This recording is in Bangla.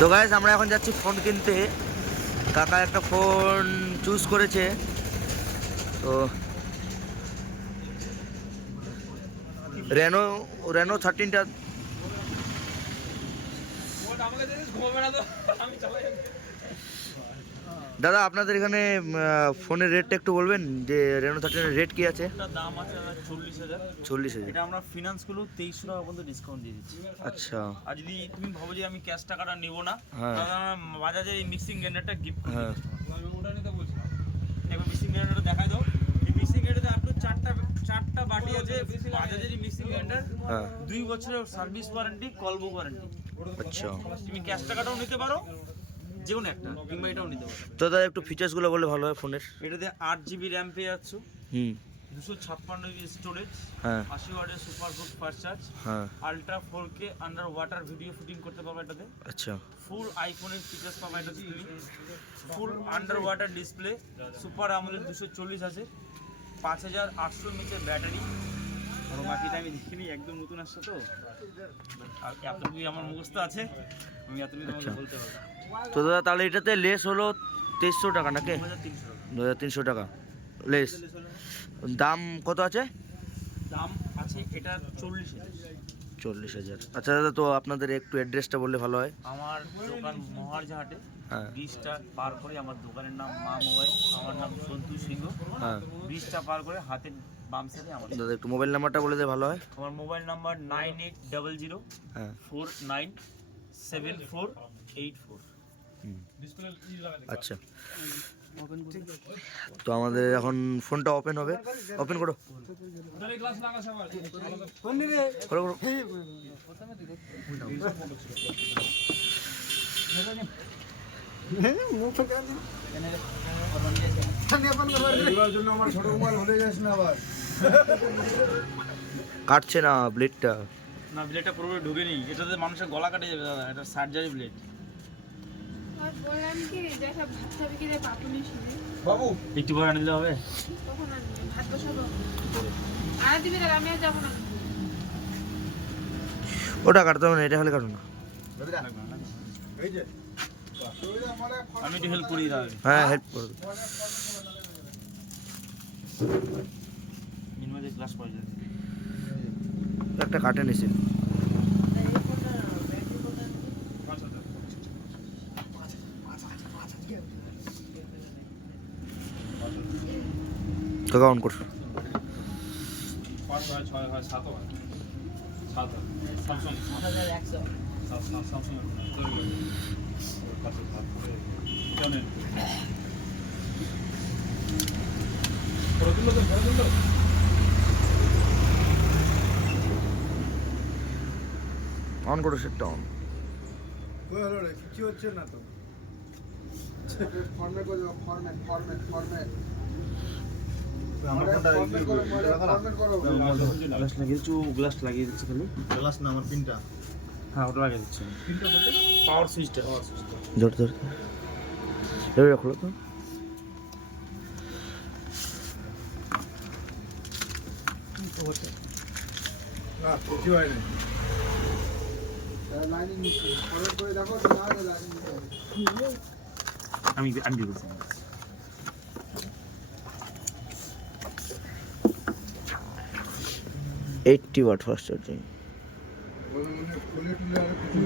তো গাইস আমরা এখন যাচ্ছি ফোন কিনতে। কাকা একটা ফোন চুজ করেছে, তো রেনো 13টা। দাদা আপনাদের এখানে ফোনের রেটটা একটু বলবেন, যে রেনো 13 রেট কি আছে? দাম আছে 40,000। 40,000। এটা আমরা ফিনান্স গুলো 2300 টাকা পর্যন্ত ডিসকাউন্ট দিয়ে দিচ্ছি। আচ্ছা। আর যদি তুমি ভাবো যে আমি ক্যাশ টাকাটা নেব না, হ্যাঁ। তাহলে আমরা বাজাজের এই মিক্সিং গ্রাইন্ডারটা গিফট করি। হ্যাঁ। ওটা নিতে বলছিলাম। একবার মিক্সিং গ্রাইন্ডারটা দেখাই দাও। এই মিক্সিং গ্রাইন্ডারে আপনি চারটা বাটি আছে। বাজাজের এই মিক্সিং গ্রাইন্ডার 2 বছরের সার্ভিস ওয়ারেন্টি, কলবুক ওয়ারেন্টি। আচ্ছা। তুমি ক্যাশ টাকাটাও নিতে পারো, যে কোনো একটা, কিংবা এটাও নিতে পারো। তো দাদা একটু ফিচার্সগুলো বললে ভালো হয় ফোনের। এটাতে 8 GB র্যাম পেয়ে যাচ্ছ, 256 স্টোরেজ, হ্যাঁ। 80 ওয়াটের সুপার গুড ফাস্ট চার্জ, হ্যাঁ। Ultra 4K under water video shooting করতে পারবে এটাতে। আচ্ছা। ফুল আইফোনের ফিচার্স পাবে এটাতে তুমি। Full under water display, super AMOLED 240 আছে, 5800 mAh ব্যাটারি। আর বাকিটা আমি দেখিনি, একদম নতুন আসছে তো, আর এতটুকুই আমার মুখস্থ আছে, আমি এতটুকু তোমাকে বলতে পারবো। তো দাদা তাহলে এটাতে লেস হলো 2300 টাকা নাকি? 2300 টাকা লেস। দাম কত আছে? দাম আছে এটা 40,000। 40,000। আচ্ছা দাদা, তো আপনাদের একটু অ্যাড্রেসটা বললে ভালো হয়। আমার দোকান মহারজাহাটে, হ্যাঁ। ব্রিজটা পার করে আমার দোকানের নাম মা মোবাইল, আমার নাম সন্তোষ সিংহ। হ্যাঁ। ব্রিজটা পার করে হাতের বাম সাইডে আমার। দাদা একটু মোবাইল নাম্বারটা বলে দিলে ভালো হয়। আমার মোবাইল নাম্বার 9800 হ্যাঁ। 497484। আচ্ছা, তো আমাদের এখন ফোনটা ওপেন হবে। ওপেন করো করো করো। কাটছে না ব্লেডটা। না, ব্লেডটা পুরোপুরি ঢুকে নেই, এটাতে মানুষের গলা কাটে যাবে দাদা, এটা সার্জারি ব্লেড। বললাম কি দেখা ভাত খাবি কি রে পাপুনি শুনে বাবু একটু পরে আনলে হবে। কখন আনবি ভাত বসাবো আর দিবি না, আমি আর যাবো না। ওটা কাটতে হবে না, এটা হলে কাটো না। আমি একটু হেল্প করি দাদা। হ্যাঁ, হেল্প করো। নির্মাদের ক্লাস পাওয়া যায়। একটা কাটে নিছিল। কাকা অন কর। অন করো সেটটা অন। কিছু হচ্ছে না তো। ফরম্যাট করে দাও, ফরম্যাট। গ্লাস লাগিয়ে দিচ্ছি, গ্লাস লাগিয়ে দিচ্ছি খালি। গ্লাস না আমার পিনটা। হ্যাঁ, ওটা লাগিয়ে দিচ্ছি। পাওয়ার সুইচটা। জোর জোর এবার খোলো তো। না কিছু হয় না। লাইনিং নিচ্ছি, ফরম্যাট করে দেখো না, লাইনিং নিতে হবে। আমি দিয়ে দিচ্ছি। 80 ওয়াট ফাস্ট চার্জিং। খুলে টুলে আর কিছু